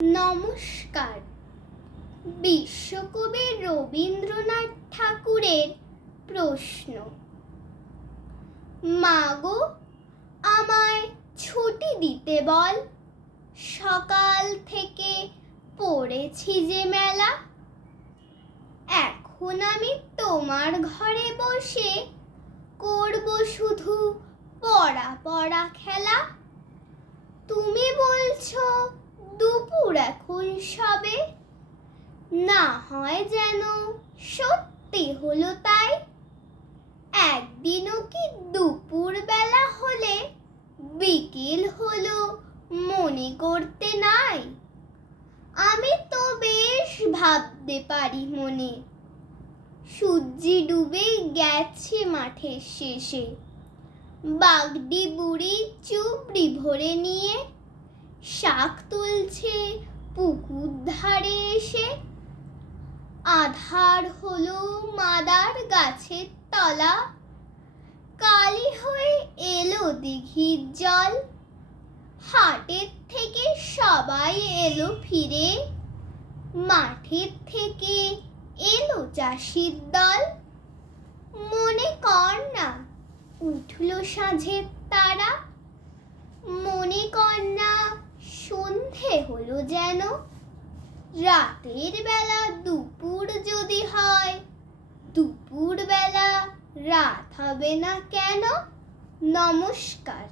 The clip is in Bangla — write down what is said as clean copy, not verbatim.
নমস্কার। বিশ্বকবি রবীন্দ্রনাথ ঠাকুরের প্রশ্ন। মাগো, আমায় ছুটি দিতে বল, সকাল থেকে পড়েছি যে মেলা। এখন আমি তোমার ঘরে বসে করব শুধু পড়া পড়া খেলা। তুমি বলছো দুপুর এখন সবে, না হয় যেন সত্যি হলো তাই। একদিনও কি দুপুর বেলা হলে বিকেল হলো মনে করতে নাই? আমি তো বেশ ভাবতে পারি মনে, সূর্য ডুবে গেছে মাঠের শেষে। বাগদি বুড়ি চুবড়ি ভরে নিয়ে শাক তুলছে পুকুর ধারে এসে। আধার হলো মাদার গাছের তলা, কালি হয়ে এলো দিঘির জল। হাটের থেকে সবাই এলো ফিরে, মাঠের থেকে এলো চাষির দল। মনে কর না উঠল সাঁঝের তারা, মনে কর না সন্ধে হলো যেন। রাতের বেলা দুপুর যদি হয়, দুপুর বেলা রাত হবে না কেন? নমস্কার।